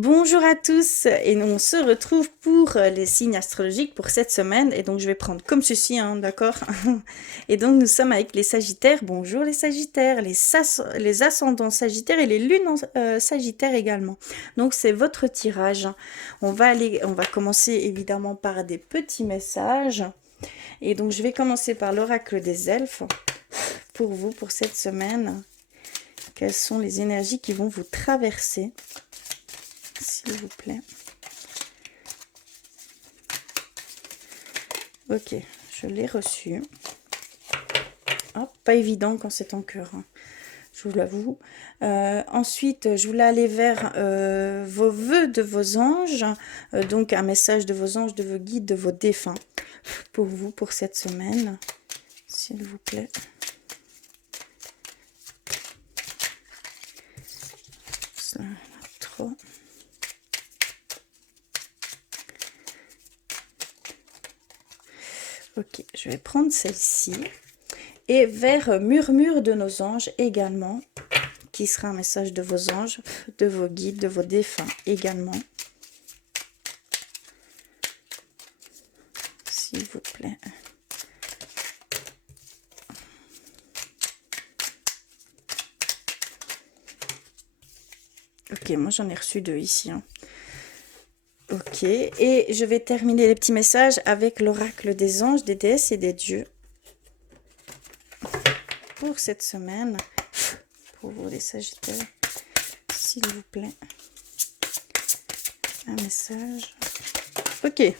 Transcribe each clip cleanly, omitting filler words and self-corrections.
Bonjour à tous et on se retrouve pour les signes astrologiques pour cette semaine et donc je vais prendre comme ceci, hein, d'accord? Et donc nous sommes avec les Sagittaires. Bonjour les Sagittaires, les ascendants Sagittaires et les lunes Sagittaires également. Donc c'est votre tirage. On va commencer évidemment par des petits messages et donc je vais commencer par l'oracle des elfes pour vous pour cette semaine. Quelles sont les énergies qui vont vous traverser? S'il vous plaît. Ok, je l'ai reçu. Oh, pas évident quand c'est en cœur, hein, je vous l'avoue. Ensuite, je voulais aller vers vos vœux de vos anges. Donc, un message de vos anges, de vos guides, de vos défunts pour vous, pour cette semaine. S'il vous plaît. Ça, trop. Ok, je vais prendre celle-ci. Et vers Murmure de nos anges également, qui sera un message de vos anges, de vos guides, de vos défunts également. S'il vous plaît. Ok, moi j'en ai reçu 2 ici, hein. Ok, et je vais terminer les petits messages avec l'oracle des anges, des déesses et des dieux pour cette semaine, pour vous les Sagittaires, s'il vous plaît. Un message. Ok.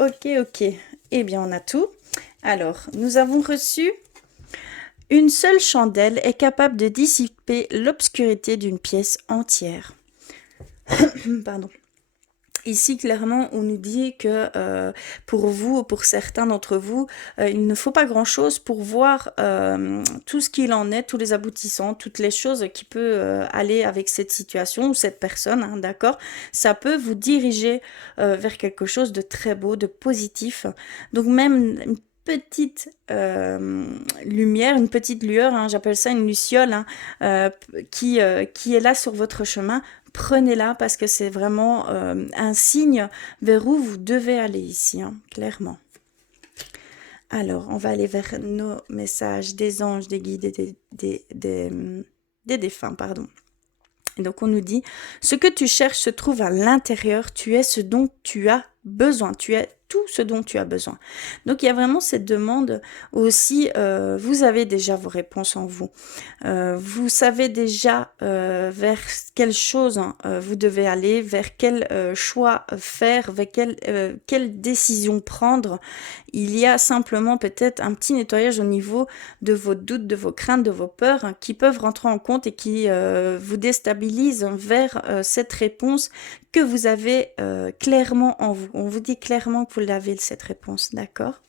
Ok. Eh bien, on a tout. Alors, nous avons reçu une seule chandelle est capable de dissiper l'obscurité d'une pièce entière. Pardon. Ici, clairement, on nous dit que pour vous, pour certains d'entre vous, il ne faut pas grand-chose pour voir tout ce qu'il en est, tous les aboutissants, toutes les choses qui peuvent aller avec cette situation ou cette personne, hein, d'accord? Ça peut vous diriger vers quelque chose de très beau, de positif. Donc même une petite lumière, une petite lueur, hein, j'appelle ça une luciole, hein, qui est là sur votre chemin. Prenez-la parce que c'est vraiment un signe vers où vous devez aller ici, hein, clairement. Alors, on va aller vers nos messages des anges, des guides et des défunts, pardon. Et donc, on nous dit, ce que tu cherches se trouve à l'intérieur, tu es ce dont tu as besoin, tu es tout ce dont tu as besoin. Donc, il y a vraiment cette demande aussi, vous avez déjà vos réponses en vous. Vous savez déjà vers quelle chose vous devez aller, vers quel choix faire, vers quelle décision prendre. Il y a simplement peut-être un petit nettoyage au niveau de vos doutes, de vos craintes, de vos peurs qui peuvent rentrer en compte et qui vous déstabilisent vers cette réponse que vous avez clairement en vous. On vous dit clairement que vous l'avez, cette réponse, d'accord?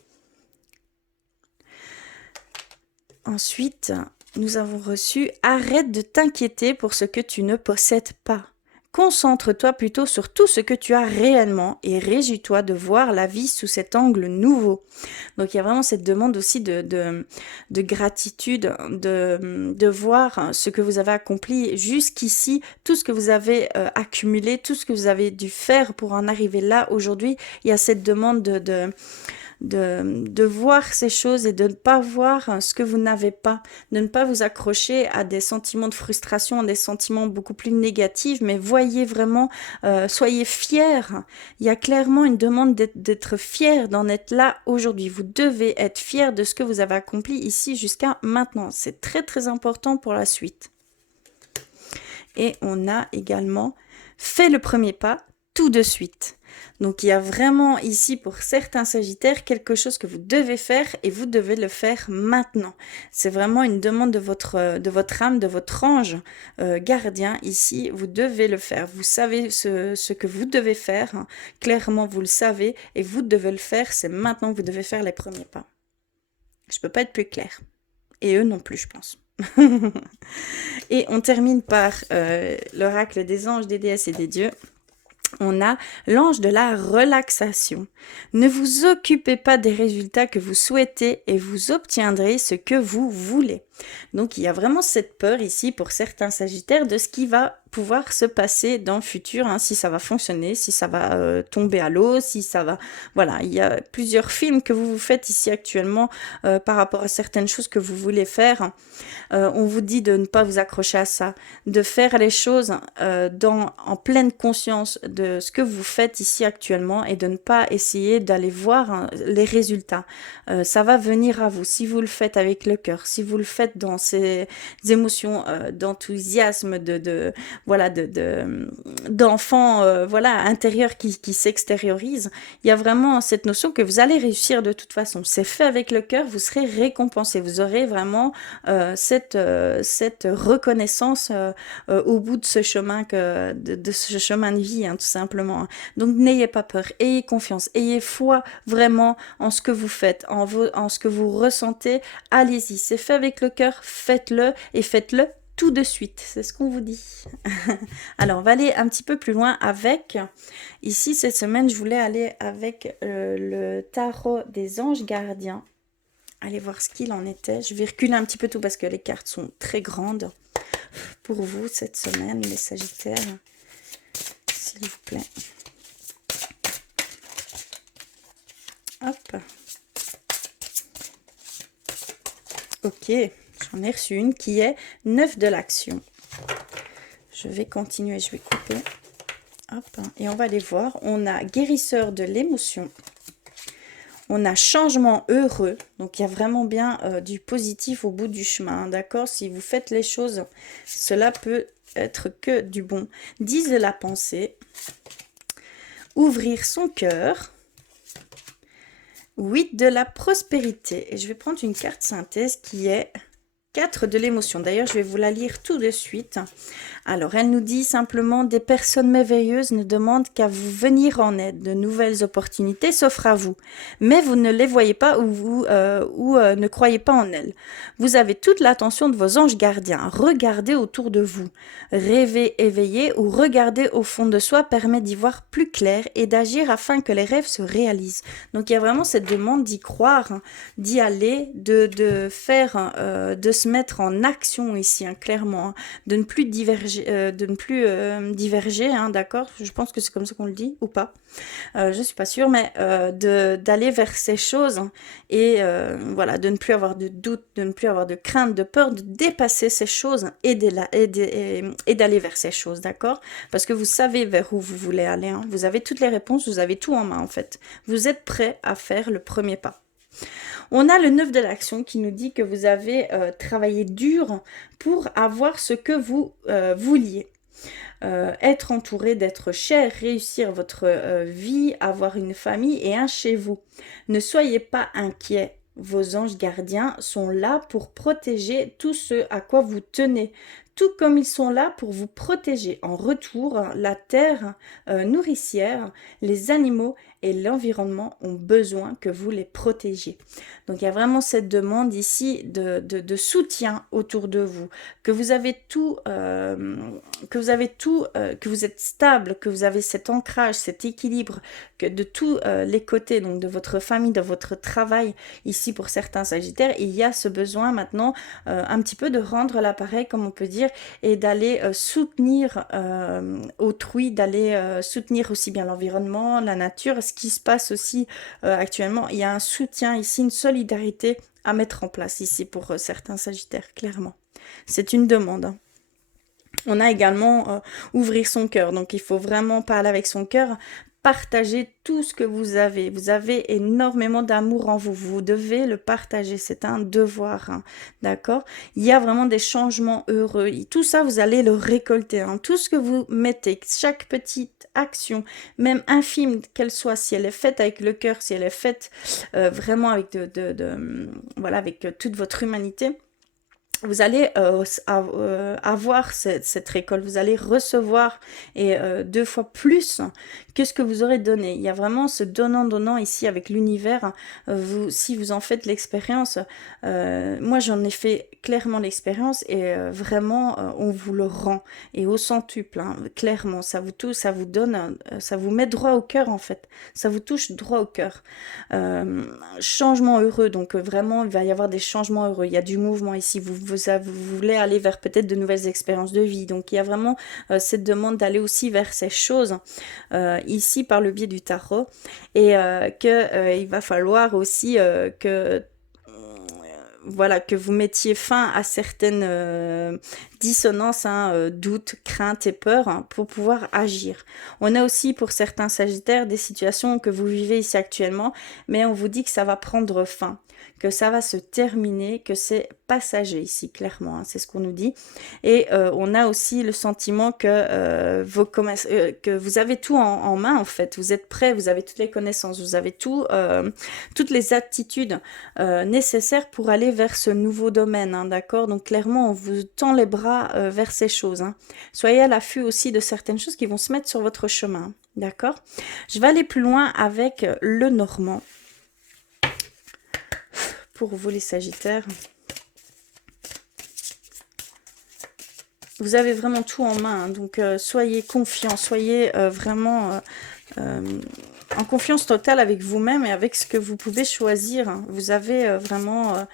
Ensuite, nous avons reçu « Arrête de t'inquiéter pour ce que tu ne possèdes pas. Concentre-toi plutôt sur tout ce que tu as réellement et réjouis-toi de voir la vie sous cet angle nouveau. » Donc il y a vraiment cette demande aussi de gratitude, de voir ce que vous avez accompli jusqu'ici, tout ce que vous avez accumulé, tout ce que vous avez dû faire pour en arriver là aujourd'hui. Il y a cette demande de voir ces choses et de ne pas voir ce que vous n'avez pas, de ne pas vous accrocher à des sentiments de frustration, à des sentiments beaucoup plus négatifs, mais voyez vraiment, soyez fiers. Il y a clairement une demande d'être fier, d'en être là aujourd'hui. Vous devez être fier de ce que vous avez accompli ici jusqu'à maintenant. C'est très très important pour la suite. Et on a également fait le premier pas tout de suite. Donc il y a vraiment ici pour certains Sagittaires quelque chose que vous devez faire et vous devez le faire maintenant. C'est vraiment une demande de votre âme, de votre ange gardien ici. Vous devez le faire. Vous savez ce que vous devez faire. Hein. Clairement, vous le savez et vous devez le faire. C'est maintenant que vous devez faire les premiers pas. Je peux pas être plus claire. Et eux non plus, je pense. Et on termine par l'oracle des anges, des déesses et des dieux. On a l'ange de la relaxation. Ne vous occupez pas des résultats que vous souhaitez et vous obtiendrez ce que vous voulez. Donc il y a vraiment cette peur ici pour certains Sagittaires de ce qui va pouvoir se passer dans le futur, hein, si ça va fonctionner, si ça va tomber à l'eau, si ça va... Voilà, il y a plusieurs films que vous vous faites ici actuellement par rapport à certaines choses que vous voulez faire. On vous dit de ne pas vous accrocher à ça, de faire les choses en pleine conscience de ce que vous faites ici actuellement et de ne pas essayer d'aller voir les résultats. Ça va venir à vous si vous le faites avec le cœur, si vous le faites dans ces émotions d'enthousiasme, voilà, d'enfants voilà, intérieurs qui s'extériorisent. Il y a vraiment cette notion que vous allez réussir de toute façon. C'est fait avec le cœur, vous serez récompensé. Vous aurez vraiment cette reconnaissance au bout de ce chemin de ce chemin de vie, hein, tout simplement. Donc n'ayez pas peur, ayez confiance, ayez foi vraiment en ce que vous faites, en ce que vous ressentez. Allez-y, c'est fait avec le cœur, faites-le et faites-le tout de suite, c'est ce qu'on vous dit. Alors, on va aller un petit peu plus loin avec, ici, cette semaine, je voulais aller avec le tarot des anges gardiens. Allez voir ce qu'il en était. Je vais reculer un petit peu tout parce que les cartes sont très grandes pour vous cette semaine, les Sagittaires. S'il vous plaît. Hop. Ok, j'en ai reçu une qui est 9 de l'action. Je vais continuer, je vais couper. Hop, et on va aller voir. On a guérisseur de l'émotion. On a changement heureux, donc il y a vraiment bien du positif au bout du chemin, d'accord? Si vous faites les choses, cela peut être que du bon. 10 de la pensée, ouvrir son cœur, 8 de la prospérité. Et je vais prendre une carte synthèse qui est 4 de l'émotion. D'ailleurs, je vais vous la lire tout de suite. Alors, elle nous dit simplement: des personnes merveilleuses ne demandent qu'à vous venir en aide. De nouvelles opportunités s'offrent à vous, mais vous ne les voyez pas ou ne croyez pas en elles. Vous avez toute l'attention de vos anges gardiens. Regardez autour de vous. Rêver éveillé ou regarder au fond de soi permet d'y voir plus clair et d'agir afin que les rêves se réalisent. Donc, il y a vraiment cette demande d'y croire, hein, d'y aller, de faire, de se mettre en action ici, hein, clairement, hein, de ne plus diverger, hein, d'accord? Je pense que c'est comme ça qu'on le dit, ou pas. Je suis pas sûre, mais d'aller vers ces choses, hein, et voilà, de ne plus avoir de doute, de ne plus avoir de crainte, de peur, de dépasser ces choses et d'aller vers ces choses, d'accord? Parce que vous savez vers où vous voulez aller, hein. Vous avez toutes les réponses, vous avez tout en main en fait. Vous êtes prêt à faire le premier pas. On a le 9 de l'action qui nous dit que vous avez travaillé dur pour avoir ce que vous vouliez. Être entouré d'être cher, réussir votre vie, avoir une famille et un chez vous. Ne soyez pas inquiets. Vos anges gardiens sont là pour protéger tout ce à quoi vous tenez, tout comme ils sont là pour vous protéger. En retour, la terre nourricière, les animaux et l'environnement ont besoin que vous les protégiez. Donc il y a vraiment cette demande ici de soutien autour de vous, que vous avez tout, que vous êtes stable, que vous avez cet ancrage, cet équilibre, que de tous les côtés, donc de votre famille, de votre travail, ici pour certains Sagittaires, il y a ce besoin maintenant un petit peu de rendre l'appareil, comme on peut dire, et d'aller soutenir autrui, d'aller soutenir aussi bien l'environnement, la nature, ce qui se passe aussi actuellement. Il y a un soutien ici, une solidarité à mettre en place ici pour certains Sagittaires, clairement. C'est une demande, hein. On a également ouvrir son cœur, donc il faut vraiment parler avec son cœur, partager tout ce que vous avez. Vous avez énormément d'amour en vous, vous devez le partager, c'est un devoir, hein, d'accord? Il y a vraiment des changements heureux, tout ça vous allez le récolter, hein. Tout ce que vous mettez, chaque petite action, même infime qu'elle soit, si elle est faite avec le cœur, si elle est faite vraiment avec voilà, avec toute votre humanité, vous allez avoir cette récolte, vous allez recevoir et 2 fois plus que ce que vous aurez donné. Il y a vraiment ce donnant-donnant ici avec l'univers. Si vous en faites l'expérience, moi j'en ai fait clairement l'expérience et vraiment on vous le rend et au centuple, hein, clairement. Ça vous touche, ça vous donne, ça vous met droit au cœur en fait. Ça vous touche droit au cœur. Changement heureux, donc vraiment il va y avoir des changements heureux, il y a du mouvement ici, vous voulez aller vers peut-être de nouvelles expériences de vie, donc il y a vraiment cette demande d'aller aussi vers ces choses ici par le biais du tarot et il va falloir aussi que voilà, que vous mettiez fin à certaines dissonances, hein, doutes, craintes et peurs hein, pour pouvoir agir. On a aussi pour certains Sagittaires des situations que vous vivez ici actuellement, mais on vous dit que ça va prendre fin, que ça va se terminer, que c'est passager ici, clairement, hein, c'est ce qu'on nous dit. Et on a aussi le sentiment que vous avez tout en main, en fait. Vous êtes prêts, vous avez toutes les connaissances, vous avez toutes les attitudes nécessaires pour aller vers ce nouveau domaine, hein, d'accord? Donc clairement, on vous tend les bras vers ces choses. Hein. Soyez à l'affût aussi de certaines choses qui vont se mettre sur votre chemin, d'accord? Je vais aller plus loin avec le Normand. Pour vous les Sagittaires. Vous avez vraiment tout en main, hein, donc soyez confiants, soyez vraiment en confiance totale avec vous-même et avec ce que vous pouvez choisir. Hein. Vous avez vraiment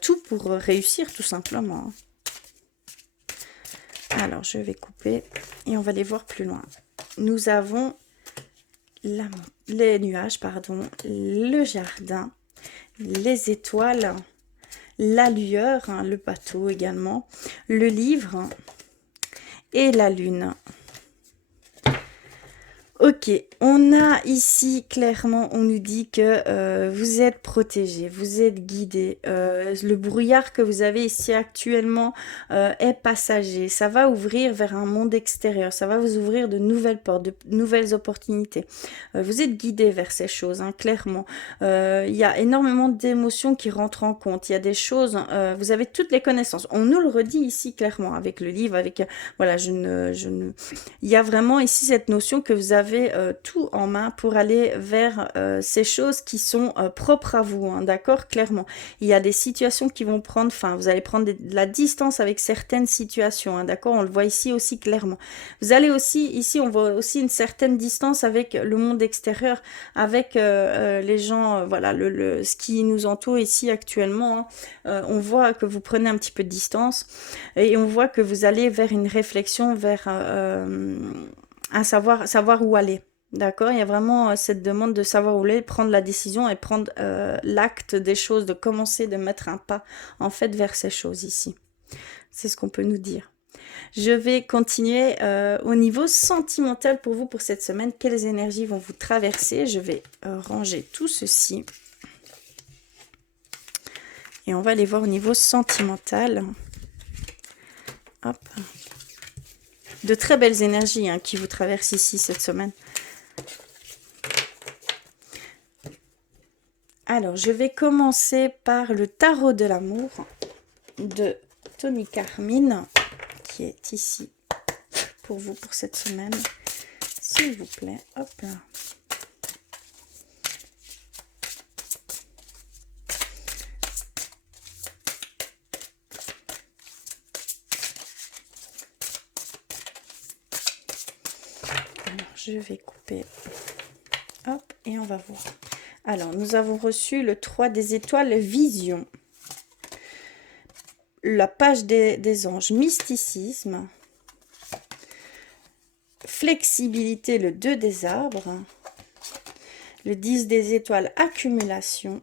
tout pour réussir, tout simplement. Alors, je vais couper et on va les voir plus loin. Nous avons les nuages, pardon, le jardin, les étoiles, la lueur, hein, le bateau également, le livre et la lune. Ok, on a ici clairement, on nous dit que vous êtes protégé, vous êtes guidé. Le brouillard que vous avez ici actuellement est passager. Ça va ouvrir vers un monde extérieur, ça va vous ouvrir de nouvelles portes, de nouvelles opportunités. Vous êtes guidé vers ces choses, hein, clairement. Il y a énormément d'émotions qui rentrent en compte. Il y a des choses, vous avez toutes les connaissances. On nous le redit ici clairement avec le livre, avec voilà, il y a vraiment ici cette notion que vous avez tout en main pour aller vers ces choses qui sont propres à vous, hein, d'accord, clairement. Il y a des situations qui vont prendre fin, vous allez prendre de la distance avec certaines situations, hein, d'accord, on le voit ici aussi clairement. Vous allez aussi, ici on voit aussi une certaine distance avec le monde extérieur, avec les gens, voilà, ce qui nous entoure ici actuellement, hein. On voit que vous prenez un petit peu de distance et on voit que vous allez vers une réflexion, vers à savoir où aller. D'accord? Il y a vraiment cette demande de savoir où aller, prendre la décision et prendre l'acte des choses, de commencer, de mettre un pas en fait vers ces choses ici. C'est ce qu'on peut nous dire. Je vais continuer au niveau sentimental pour vous pour cette semaine. Quelles énergies vont vous traverser? Je vais ranger tout ceci. Et on va aller voir au niveau sentimental. Hop. De très belles énergies hein, qui vous traversent ici cette semaine. Alors, je vais commencer par le tarot de l'amour de Tony Carmine, qui est ici pour vous pour cette semaine. S'il vous plaît, hop là. Je vais couper. Hop, et on va voir. Alors, nous avons reçu le 3 des étoiles, vision. La page des anges, mysticisme. Flexibilité, le 2 des arbres. Le 10 des étoiles, accumulation.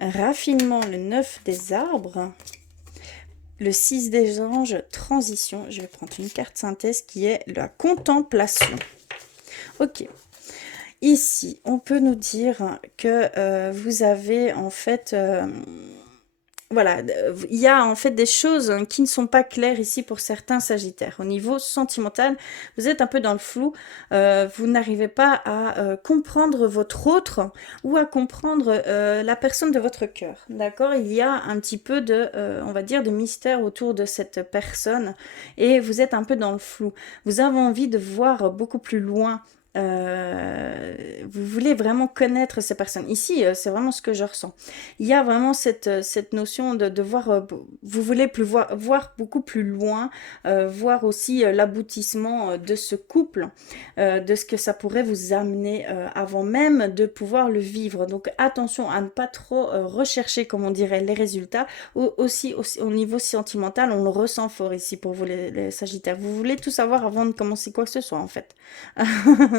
Raffinement, le 9 des arbres. Le 6 des anges, transition. Je vais prendre une carte synthèse qui est la contemplation. Ok. Ici, on peut nous dire que vous avez en fait voilà, il y a en fait des choses qui ne sont pas claires ici pour certains sagittaires. Au niveau sentimental, vous êtes un peu dans le flou, vous n'arrivez pas à comprendre votre autre ou à comprendre la personne de votre cœur, d'accord? Il y a un petit peu de, on va dire, de mystère autour de cette personne et vous êtes un peu dans le flou. Vous avez envie de voir beaucoup plus loin. Vous voulez vraiment connaître ces personnes. Ici, c'est vraiment ce que je ressens. Il y a vraiment cette notion de voir, vous voulez plus voir beaucoup plus loin, voir aussi l'aboutissement de ce couple, de ce que ça pourrait vous amener avant même de pouvoir le vivre. Donc attention à ne pas trop rechercher, comme on dirait, les résultats. Aussi au niveau sentimental, on le ressent fort ici pour vous les Sagittaires. Vous voulez tout savoir avant de commencer quoi que ce soit en fait.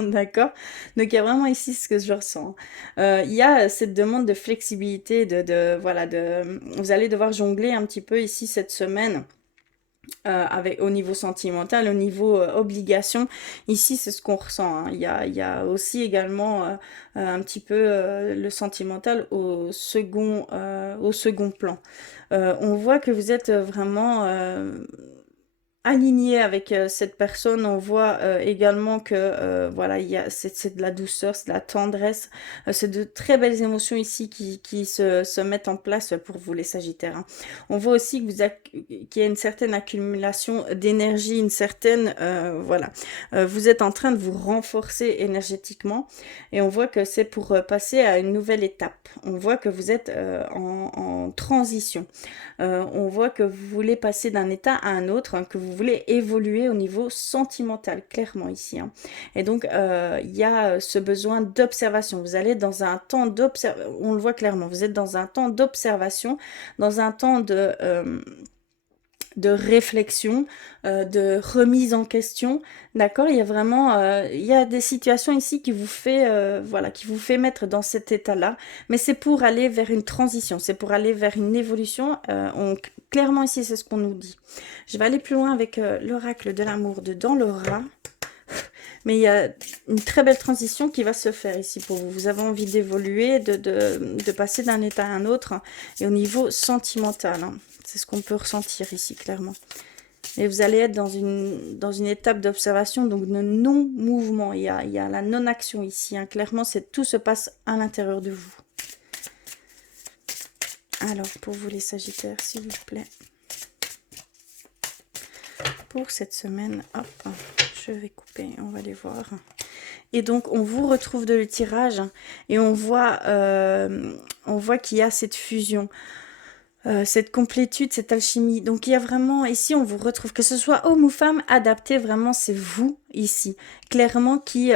D'accord? Donc il y a vraiment ici ce que je ressens. Il y a cette demande de flexibilité, voilà, vous allez devoir jongler un petit peu ici cette semaine. Au niveau sentimental, au niveau obligation, ici c'est ce qu'on ressent, hein. Il y a aussi également un petit peu le sentimental au second plan. On voit que vous êtes vraiment aligné avec cette personne. On voit également que voilà, c'est de la douceur, c'est de la tendresse, c'est de très belles émotions ici qui se mettent en place pour vous les Sagittaires, hein. On voit aussi que qu'il y a une certaine accumulation d'énergie, une certaine voilà, vous êtes en train de vous renforcer énergétiquement et on voit que c'est pour passer à une nouvelle étape. On voit que vous êtes en transition. On voit que vous voulez passer d'un état à un autre, hein, que vous voulez évoluer au niveau sentimental, clairement ici, hein. Et donc, il y a ce besoin d'observation. Vous allez dans un temps d'observation, on le voit clairement, vous êtes dans un temps d'observation, dans un temps de réflexion, de remise en question, d'accord? Il y a vraiment, il y a des situations ici qui vous fait, voilà, qui vous fait mettre dans cet état-là, mais c'est pour aller vers une transition, c'est pour aller vers une évolution. Clairement ici, c'est ce qu'on nous dit. Je vais aller plus loin avec l'oracle de l'amour de Dans le rat. Mais il y a une très belle transition qui va se faire ici pour vous. Vous avez envie d'évoluer, de passer d'un état à un autre, hein, et au niveau sentimental, hein. C'est ce qu'on peut ressentir ici, clairement. Et vous allez être dans une étape d'observation, donc de non-mouvement. Il y a la non-action ici, hein. Clairement, tout se passe à l'intérieur de vous. Alors, pour vous les Sagittaires, s'il vous plaît. Pour cette semaine, hop, je vais couper, on va les voir. Et donc, on vous retrouve de le tirage et on voit qu'il y a cette fusion. Cette complétude, cette alchimie. Donc il y a vraiment, ici on vous retrouve, que ce soit homme ou femme, adapté, vraiment c'est vous ici. Clairement qui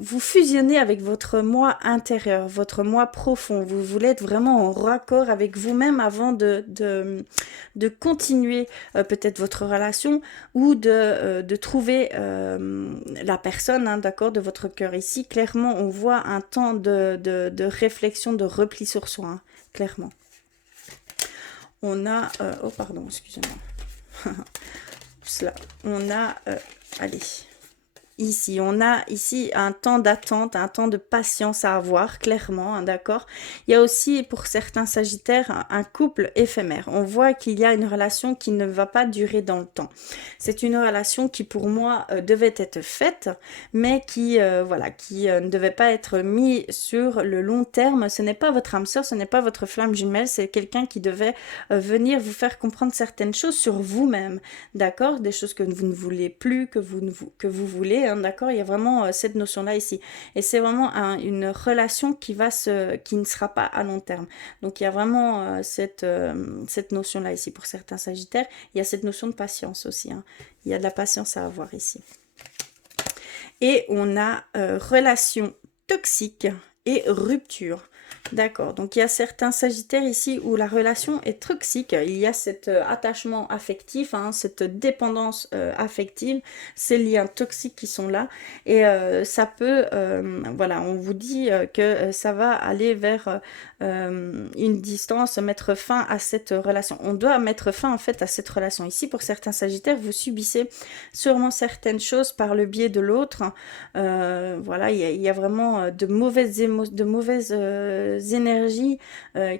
vous fusionnez avec votre moi intérieur, votre moi profond. Vous voulez être vraiment en raccord avec vous-même avant de continuer peut-être votre relation ou de trouver la personne, hein, d'accord, de votre cœur. Ici, clairement, on voit un temps de réflexion, de repli sur soi, hein, clairement. On a... oh, pardon, excusez-moi. On a... allez. Ici, on a ici un temps d'attente, un temps de patience à avoir, clairement, hein, d'accord. Il y a aussi, pour certains Sagittaires, un couple éphémère. On voit qu'il y a une relation qui ne va pas durer dans le temps. C'est une relation qui, pour moi, devait être faite, mais qui, voilà, qui ne devait pas être mise sur le long terme. Ce n'est pas votre âme sœur, ce n'est pas votre flamme jumelle, c'est quelqu'un qui devait venir vous faire comprendre certaines choses sur vous-même, d'accord. Des choses que vous ne voulez plus, que vous voulez, hein, d'accord. Il y a vraiment cette notion-là ici. Et c'est vraiment une relation qui ne sera pas à long terme. Donc il y a vraiment cette notion-là ici pour certains Sagittaires. Il y a cette notion de patience aussi, hein. Il y a de la patience à avoir ici. Et on a relation toxique et rupture. D'accord, donc il y a certains Sagittaires ici où la relation est toxique, il y a cet attachement affectif, hein, cette dépendance affective, ces liens toxiques qui sont là, et ça peut, voilà, on vous dit que ça va aller vers une distance, mettre fin à cette relation. On doit mettre fin en fait à cette relation. Ici, pour certains Sagittaires, vous subissez sûrement certaines choses par le biais de l'autre. Voilà, il y a vraiment de mauvaises énergies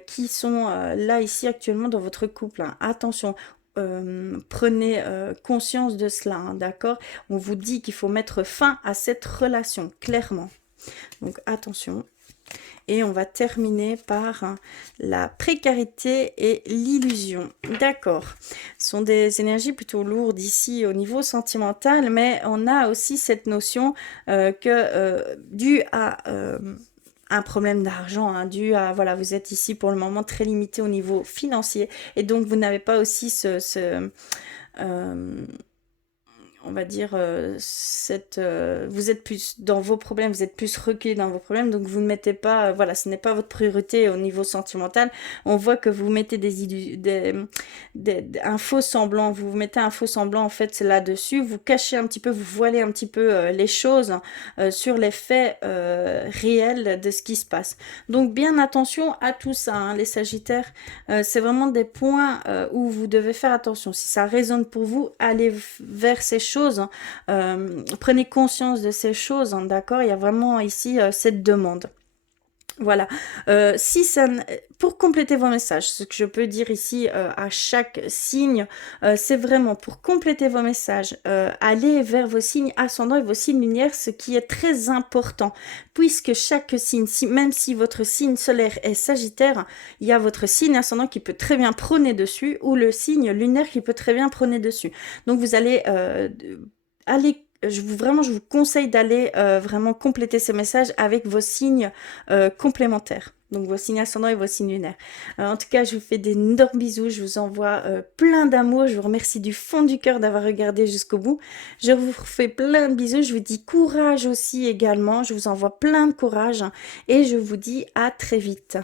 qui sont là, ici, actuellement dans votre couple, hein. Attention, prenez conscience de cela, hein, d'accord? On vous dit qu'il faut mettre fin à cette relation, clairement. Donc, attention. Et on va terminer par la précarité et l'illusion. D'accord. Ce sont des énergies plutôt lourdes ici au niveau sentimental, mais on a aussi cette notion due à un problème d'argent, hein, dû à, voilà, vous êtes ici pour le moment très limité au niveau financier, et donc vous n'avez pas aussi euh, on va dire, vous êtes plus dans vos problèmes, vous êtes plus reculé dans vos problèmes, donc vous ne mettez pas, voilà, ce n'est pas votre priorité au niveau sentimental. On voit que vous mettez un faux semblant, vous mettez un faux semblant, en fait, là-dessus, vous cachez un petit peu, vous voilez un petit peu les choses sur les faits réels de ce qui se passe. Donc, bien attention à tout ça, hein, les Sagittaires. C'est vraiment des points où vous devez faire attention. Si ça résonne pour vous, allez vers ces choses, hein. Prenez conscience de ces choses, hein, d'accord? Il y a vraiment ici cette demande. Voilà. Si ça, pour compléter vos messages, ce que je peux dire ici à chaque signe, c'est vraiment pour compléter vos messages, aller vers vos signes ascendants et vos signes lunaires, ce qui est très important, puisque chaque signe, même si votre signe solaire est Sagittaire, il y a votre signe ascendant qui peut très bien prôner dessus, ou le signe lunaire qui peut très bien prôner dessus. Donc vous allez je vous conseille d'aller vraiment compléter ces messages avec vos signes complémentaires. Donc vos signes ascendants et vos signes lunaires. En tout cas, je vous fais d'énormes bisous. Je vous envoie plein d'amour. Je vous remercie du fond du cœur d'avoir regardé jusqu'au bout. Je vous fais plein de bisous. Je vous dis courage aussi également. Je vous envoie plein de courage. Et je vous dis à très vite.